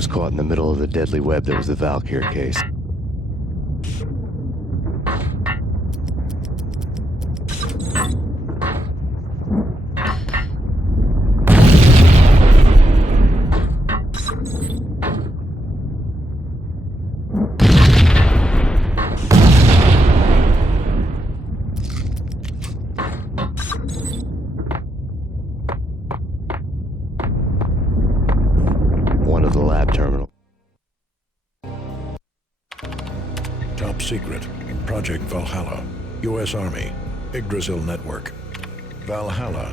was caught in the middle of the deadly web that was the Valkyr case. One of the lab terminals. Top secret. Project Valhalla. U.S. Army. Yggdrasil Network. Valhalla,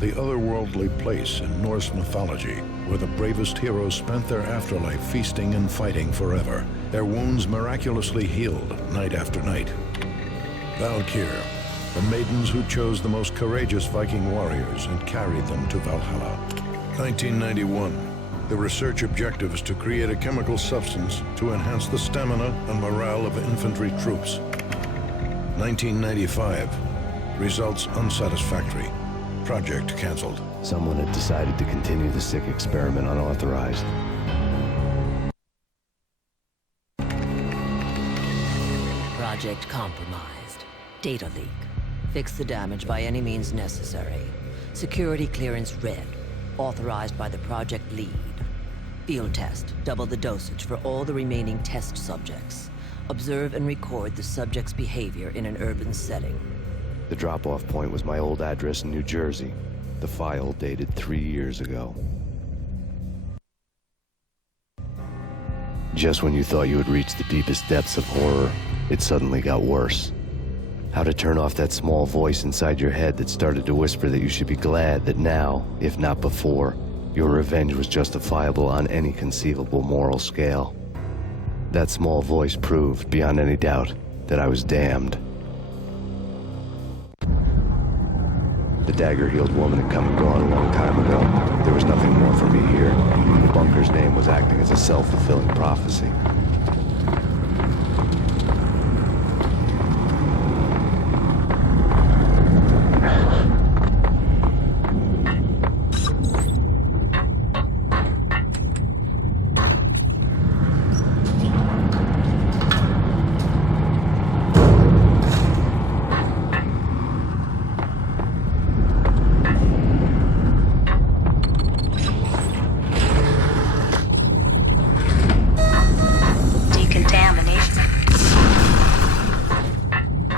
the otherworldly place in Norse mythology where the bravest heroes spent their afterlife feasting and fighting forever, their wounds miraculously healed night after night. Valkyr, the maidens who chose the most courageous Viking warriors and carried them to Valhalla. 1991. The research objective is to create a chemical substance to enhance the stamina and morale of infantry troops. 1995. Results unsatisfactory. Project canceled. Someone had decided to continue the sick experiment unauthorized. Project compromised. Data leak. Fix the damage by any means necessary. Security clearance red. Authorized by the project lead. Field test. Double the dosage for all the remaining test subjects. Observe and record the subject's behavior in an urban setting. The drop-off point was my old address in New Jersey. The file dated 3 years ago. Just when you thought you had reached the deepest depths of horror, it suddenly got worse. How to turn off that small voice inside your head that started to whisper that you should be glad that now, if not before, your revenge was justifiable on any conceivable moral scale. That small voice proved, beyond any doubt, that I was damned. The dagger-heeled woman had come and gone a long time ago. There was nothing more for me here. The bunker's name was acting as a self-fulfilling prophecy.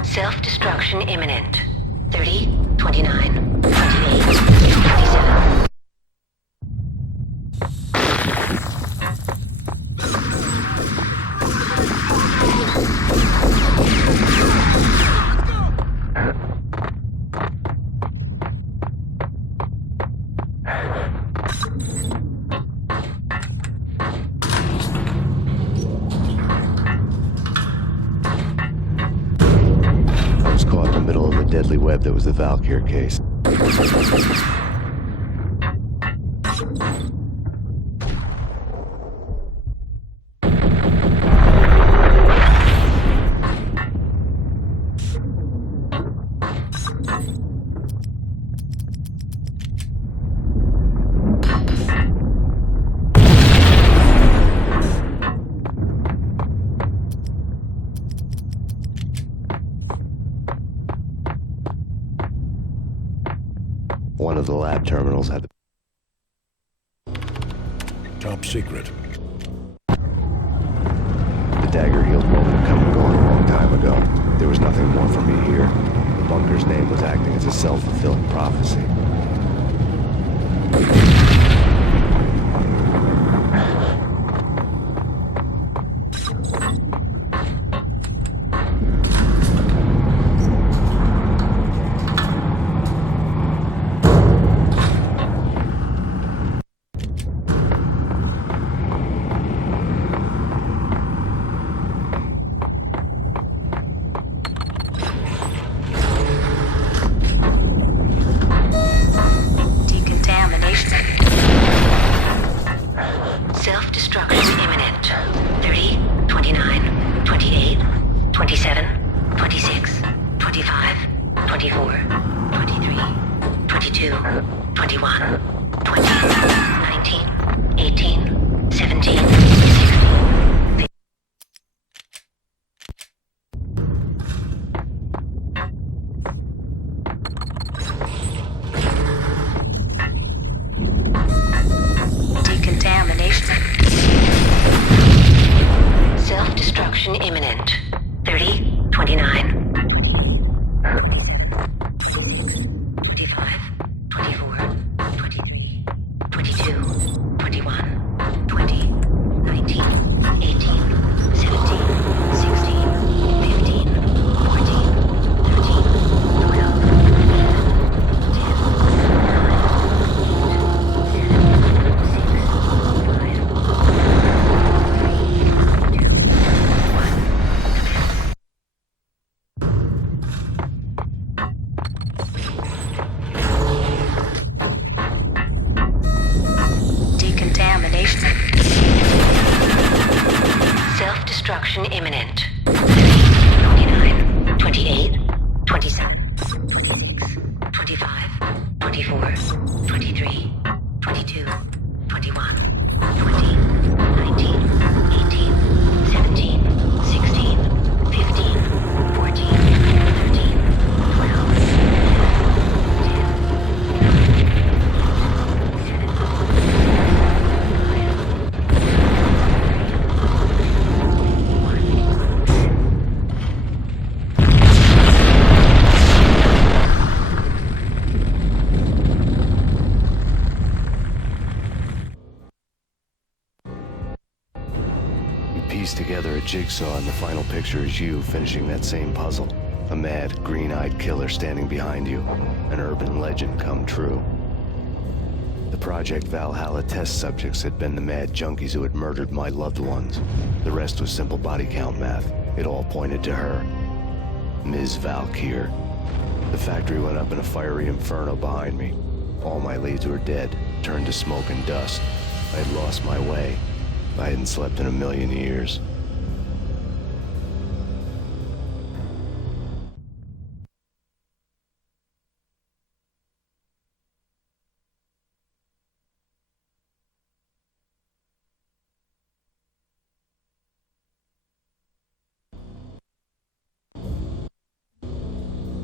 Self-destruction imminent. 30, 29, 28, 27. Caught in the middle of the deadly web that was the Valkyr case. One of the lab terminals had Top secret. the dagger-heeled woman had come and gone a long time ago. There was nothing more for me here. The bunker's name was acting as a self-fulfilling prophecy. Self-destruction imminent. 30, 29, 28, 27, 26, 25, 24, 23, 22, 21, 20, 19, 18, 17, Self-destruction imminent. 29, 28, 27, 25, 24, 23, 22, 21, 20, 19, 18, 17, 16, 15, 14, 13, 12, Piece together a jigsaw, and the final picture is you finishing that same puzzle. A mad, green-eyed killer standing behind you. An urban legend come true. The Project Valhalla test subjects had been the mad junkies who had murdered my loved ones. The rest was simple body count math. It all pointed to her. Ms. Valkyr. The factory went up in a fiery inferno behind me. All my leads were dead, turned to smoke and dust. I had lost my way. I hadn't slept in a million years.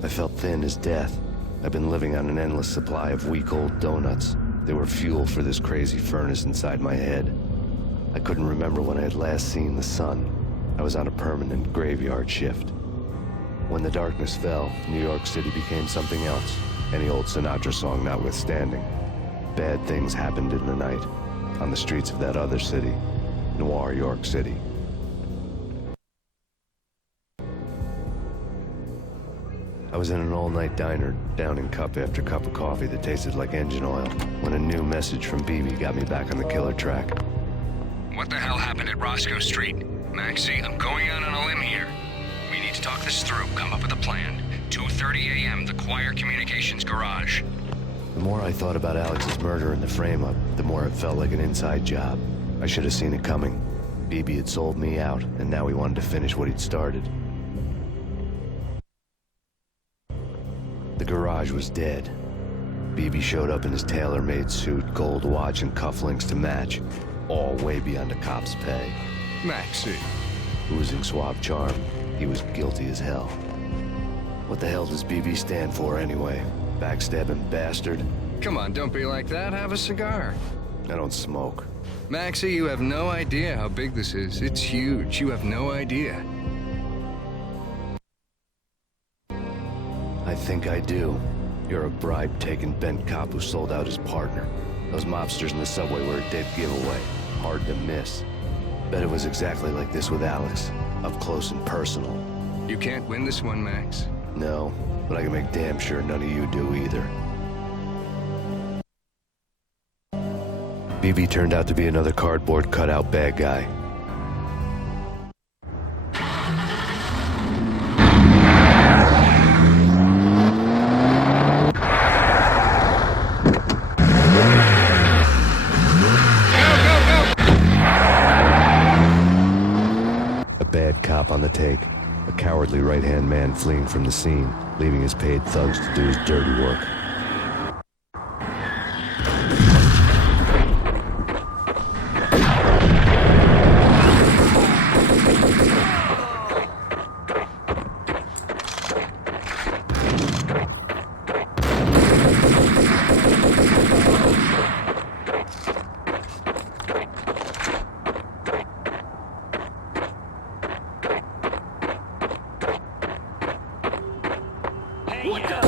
I felt thin as death. I've been living on an endless supply of week-old donuts. They were fuel for this crazy furnace inside my head. I couldn't remember when I had last seen the sun. I was on a permanent graveyard shift. When the darkness fell, New York City became something else, any old Sinatra song notwithstanding. Bad things happened in the night, on the streets of that other city, Noir York City. I was in an all-night diner, downing cup after cup of coffee that tasted like engine oil, when a new message from BB got me back on the killer track. What the hell happened at Roscoe Street? Maxie, I'm going out on a limb here. We need to talk this through, come up with a plan. 2:30 a.m., the Choir Communications Garage. The more I thought about Alex's murder and the frame-up, the more it felt like an inside job. I should have seen it coming. BB had sold me out, and now he wanted to finish what he'd started. The garage was dead. BB showed up in his tailor-made suit, gold watch, and cufflinks to match. All way beyond a cop's pay. Maxie. Oozing suave charm, he was guilty as hell. What the hell does BB stand for anyway? Backstabbing bastard? Come on, don't be like that. Have a cigar. I don't smoke. Maxie, you have no idea how big this is. It's huge. You have no idea. I think I do. You're a bribe-taking bent cop who sold out his partner. Those mobsters in the subway were a dead giveaway. Hard to miss. Bet it was exactly like this with Alex. Up close and personal. You can't win this one, Max. No, but I can make damn sure none of you do either. BB turned out to be another cardboard cutout bad guy. Cop on the take, a cowardly right-hand man fleeing from the scene, leaving his paid thugs to do his dirty work. What the?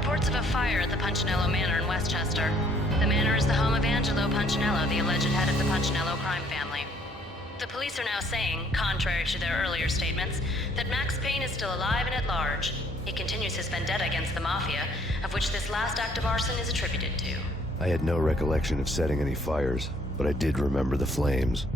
reports of a fire at the Punchinello Manor in Westchester. The manor is the home of Angelo Punchinello, the alleged head of the Punchinello crime family. The police are now saying, contrary to their earlier statements, that Max Payne is still alive and at large. He continues his vendetta against the Mafia, of which this last act of arson is attributed to. I had no recollection of setting any fires, but I did remember the flames.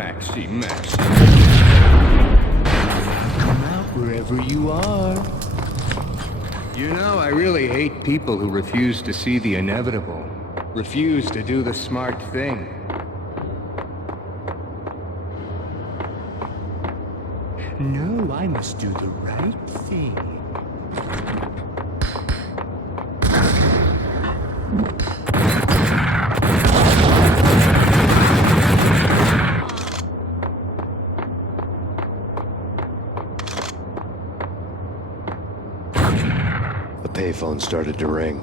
Maxie. Come out wherever you are. You know, I really hate people who refuse to see the inevitable. Refuse to do the smart thing. No, I must do the right thing. The payphone started to ring.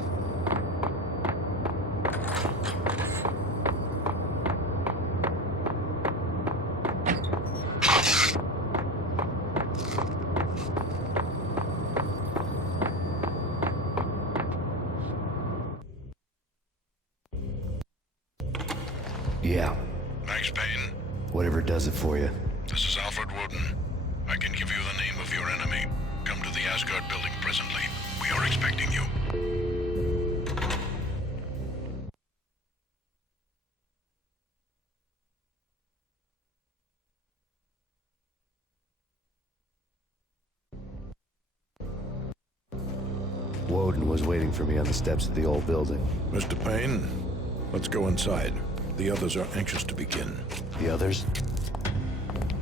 Yeah, Max Payne, whatever does it for you. this is Alfred Woden. I can give you the name of your enemy. Come to the Asgard building presently. We are expecting you. Woden was waiting for me on the steps of the old building. Mr. Payne, let's go inside. The others are anxious to begin. The others?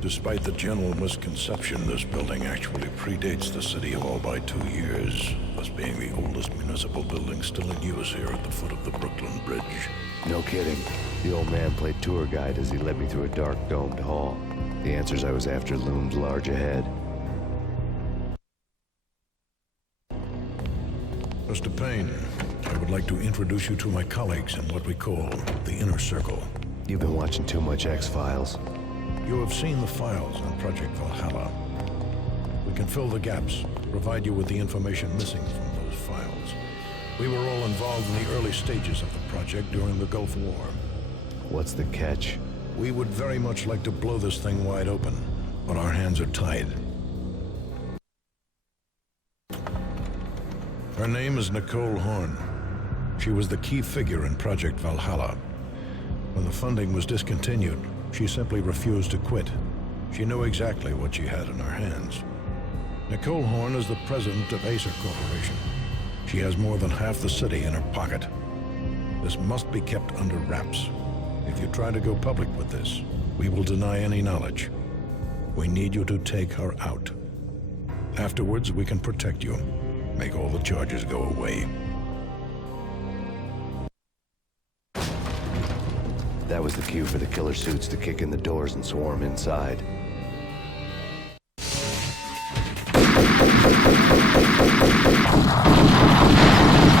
Despite the general misconception, this building actually predates the City Hall by 2 years, thus being the oldest municipal building still in use here at the foot of the Brooklyn Bridge. No kidding. The old man played tour guide as he led me through a dark domed hall. The answers I was after loomed large ahead. Mr. Payne, I would like to introduce you to my colleagues in what we call the Inner Circle. You've been watching too much X-Files. You have seen the files on Project Valhalla. We can fill the gaps, provide you with the information missing from those files. We were all involved in the early stages of the project during the Gulf War. What's the catch? We would very much like to blow this thing wide open, but our hands are tied. Her name is Nicole Horn. She was the key figure in Project Valhalla. When the funding was discontinued, she simply refused to quit. She knew exactly what she had in her hands. Nicole Horn is the president of Acer Corporation. She has more than half the city in her pocket. This must be kept under wraps. If you try to go public with this, we will deny any knowledge. We need you to take her out. Afterwards, we can protect you. Make all the charges go away. That was the cue for the killer suits to kick in the doors and swarm inside. It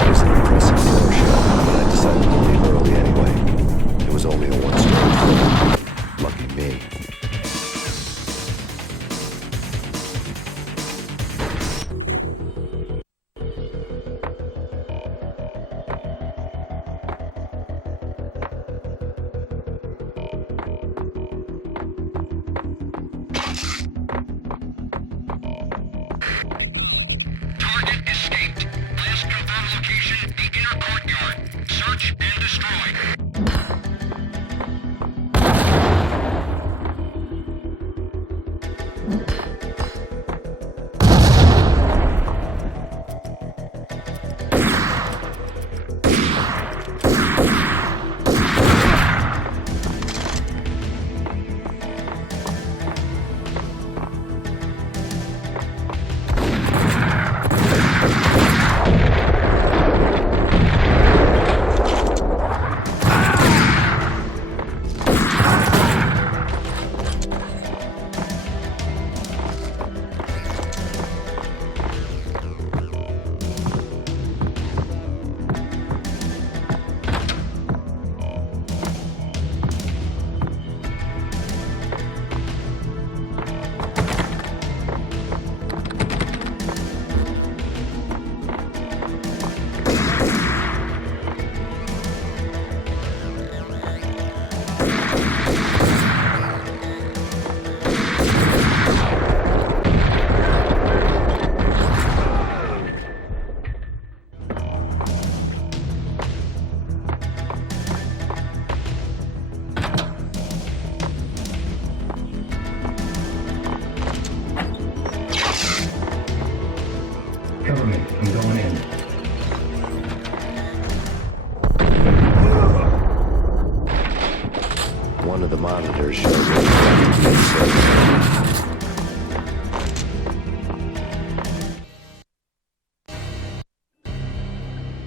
was an impressive killer show, but I decided to leave early anyway. It was only a one-story film. Lucky me.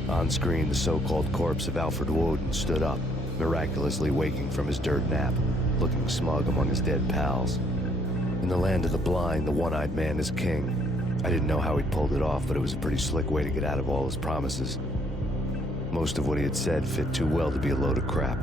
On screen, the so-called corpse of Alfred Woden stood up, miraculously waking from his dirt nap, looking smug among his dead pals. In the land of the blind, the one-eyed man is king. I didn't know how he'd pulled it off, but it was a pretty slick way to get out of all his promises. Most of what he had said fit too well to be a load of crap.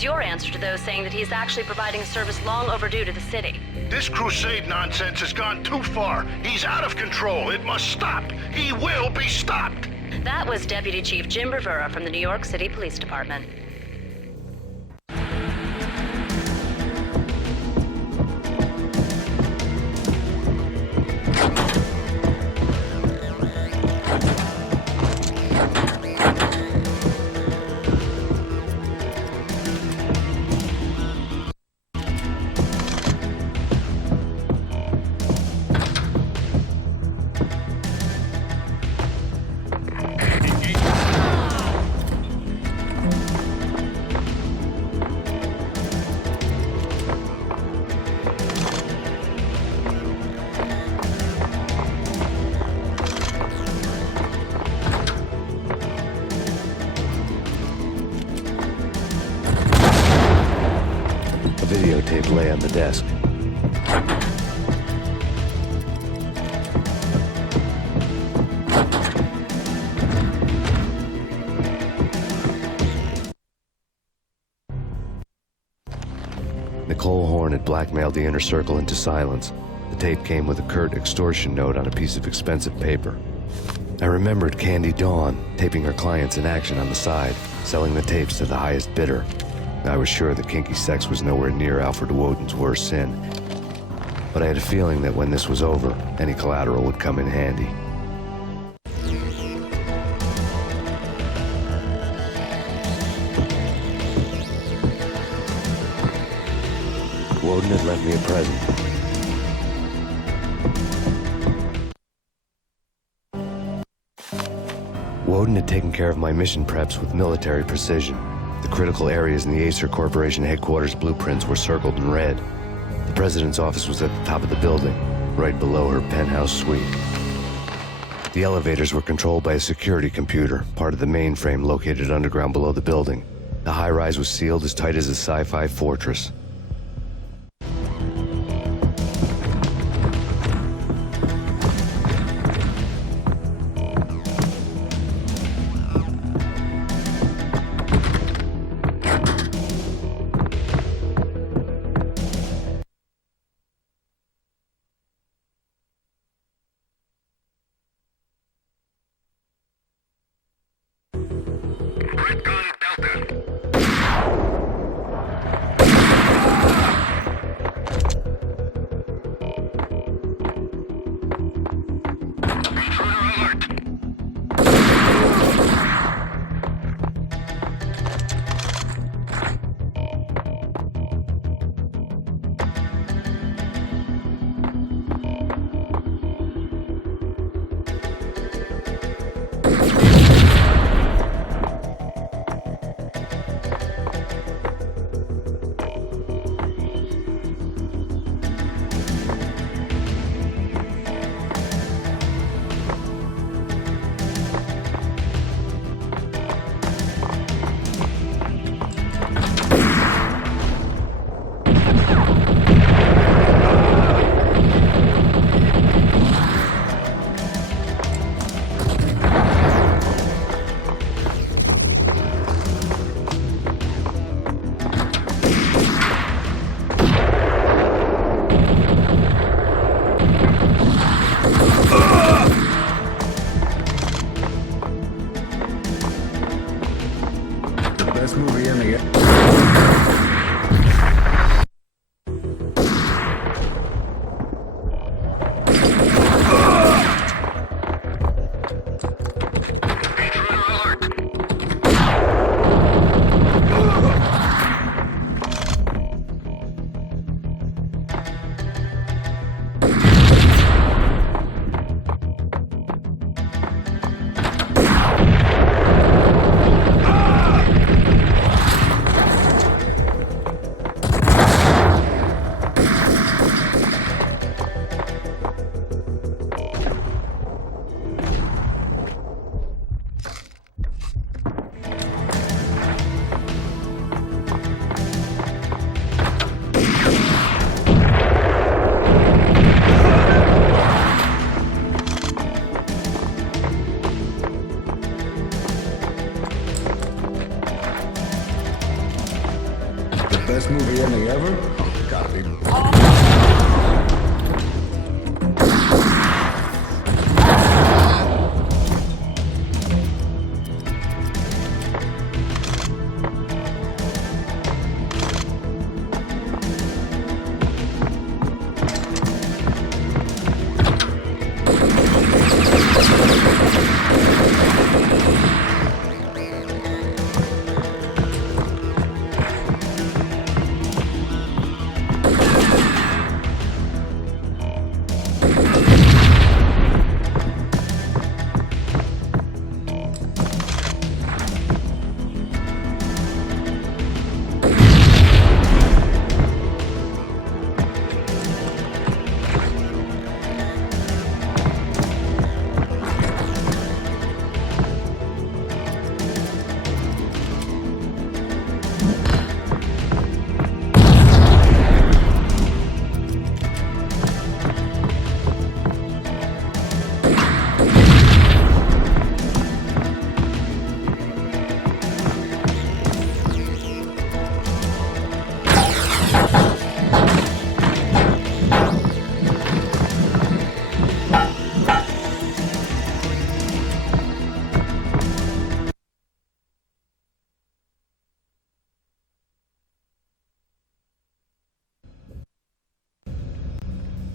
Your answer to those saying that he's actually providing a service long overdue to the city. This crusade nonsense has gone too far. He's out of control. It must stop. He will be stopped. That was Deputy Chief Jim Rivera from the New York City Police Department. Videotape lay on the desk. Nicole Horn had blackmailed the inner circle into silence. The tape came with a curt extortion note on a piece of expensive paper. I remembered Candy Dawn taping her clients in action on the side, selling the tapes to the highest bidder. I was sure that kinky sex was nowhere near Alfred Woden's worst sin. But I had a feeling that when this was over, any collateral would come in handy. Woden had lent me a present. Woden had taken care of my mission preps with military precision. The critical areas in the Acer Corporation headquarters blueprints were circled in red. The president's office was at the top of the building, right below her penthouse suite. The elevators were controlled by a security computer, part of the mainframe located underground below the building. The high-rise was sealed as tight as a sci-fi fortress. Best movie ending ever? Oh, copy.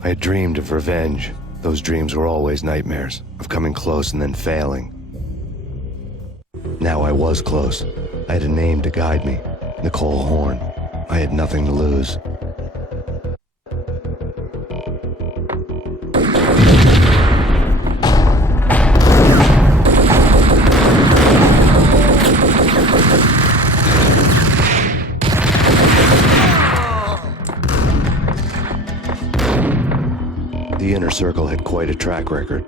I had dreamed of revenge. Those dreams were always nightmares, of coming close and then failing. Now I was close. I had a name to guide me, Nicole Horn. I had nothing to lose. The Inner Circle had quite a track record.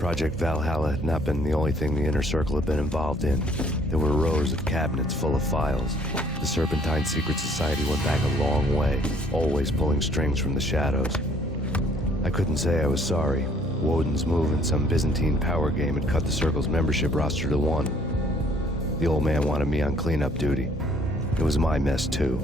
Project Valhalla had not been the only thing the Inner Circle had been involved in. There were rows of cabinets full of files. The Serpentine Secret Society went back a long way, always pulling strings from the shadows. I couldn't say I was sorry. Woden's move in some Byzantine power game had cut the Circle's membership roster to 1. The old man wanted me on cleanup duty. It was my mess, too.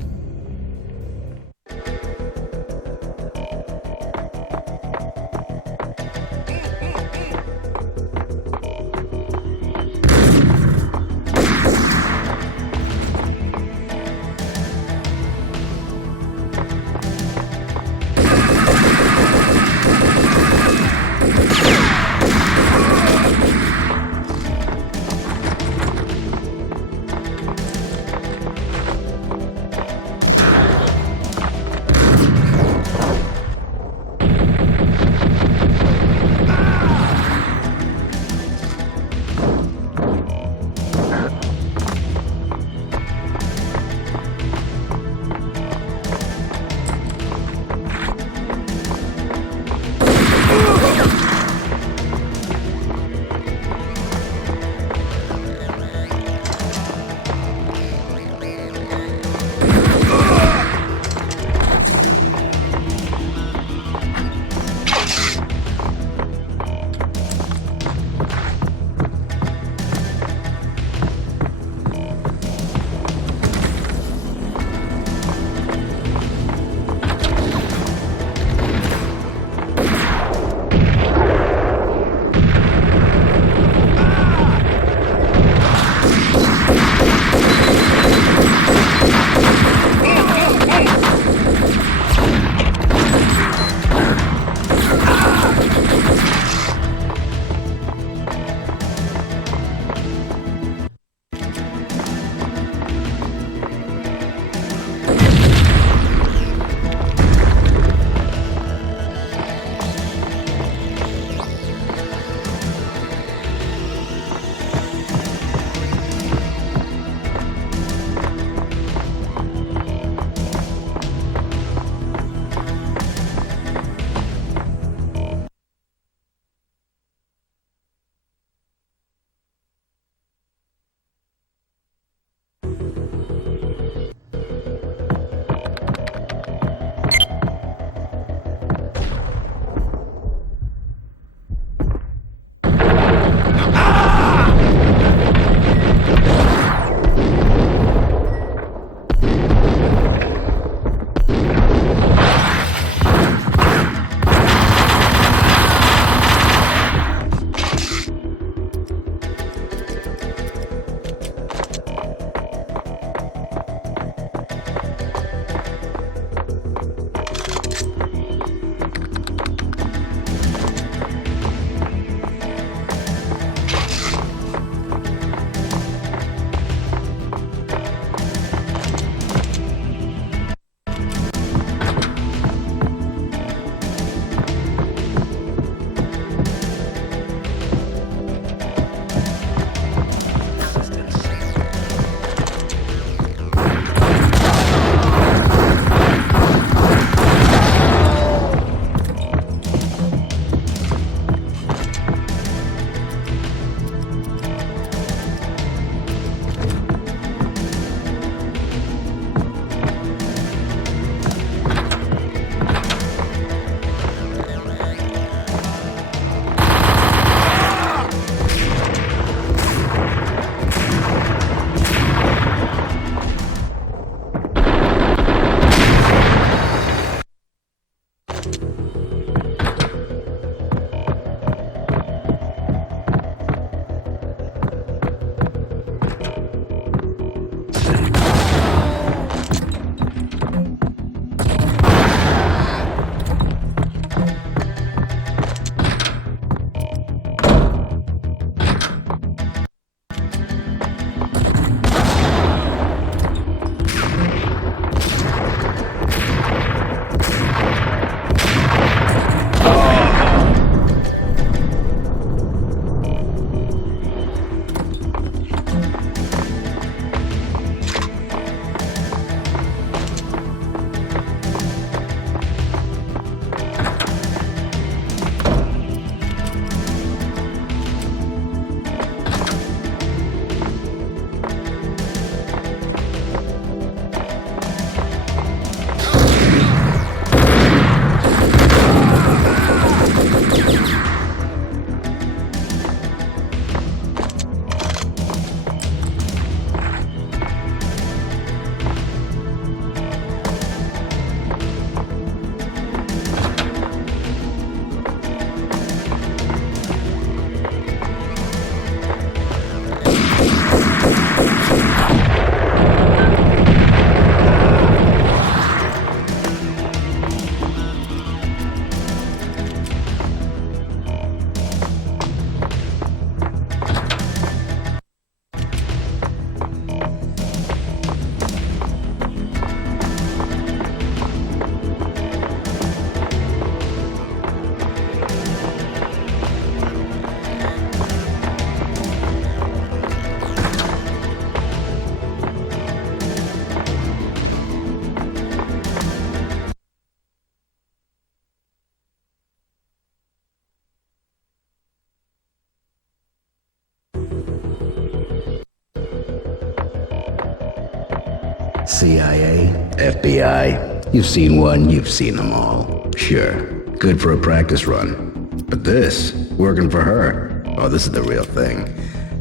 CIA, FBI. You've seen one, you've seen them all. Sure, good for a practice run. But this, working for her, oh, this is the real thing.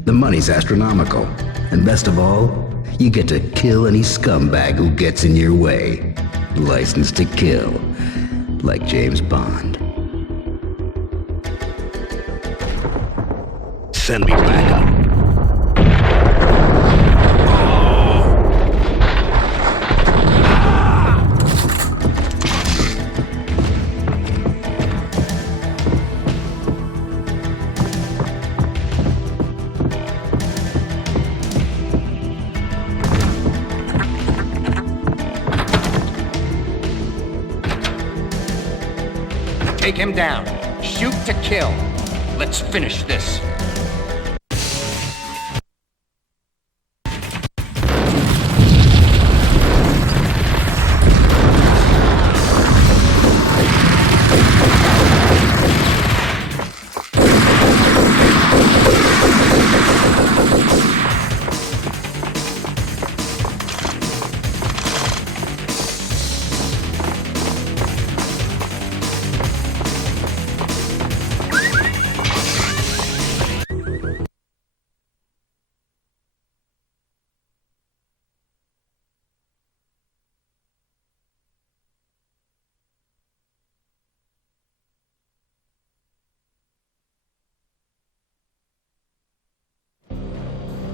The money's astronomical. And best of all, you get to kill any scumbag who gets in your way. License to kill. Like James Bond. Send me back up. Take him down. Shoot to kill. Let's finish this.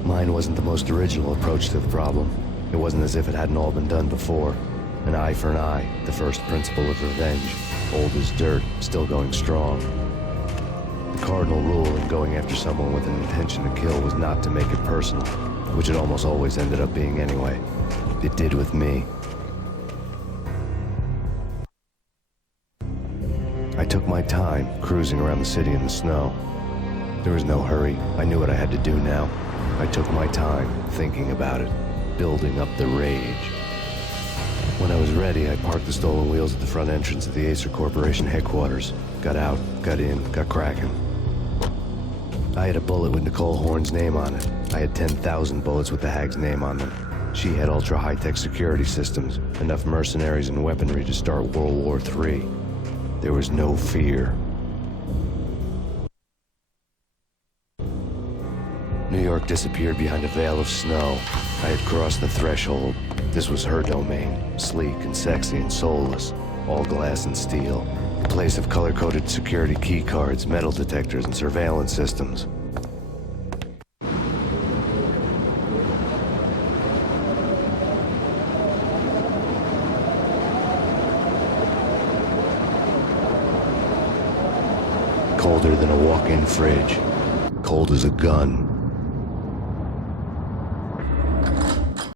Mine wasn't the most original approach to the problem. It wasn't as if it hadn't all been done before. An eye for an eye, the first principle of revenge. Old as dirt, still going strong. The cardinal rule in going after someone with an intention to kill was not to make it personal, which it almost always ended up being anyway. It did with me. I took my time, cruising around the city in the snow. There was no hurry. I knew what I had to do now. I took my time, thinking about it, building up the rage. When I was ready, I parked the stolen wheels at the front entrance of the Acer Corporation headquarters. Got out, got in, got cracking. I had a bullet with Nicole Horn's name on it. I had 10,000 bullets with the Hag's name on them. She had ultra-high-tech security systems, enough mercenaries and weaponry to start World War III. There was no fear. New York disappeared behind a veil of snow. I had crossed the threshold. This was her domain, sleek and sexy and soulless, all glass and steel. A place of color-coded security key cards, metal detectors, and surveillance systems. Colder than a walk-in fridge. Cold as a gun.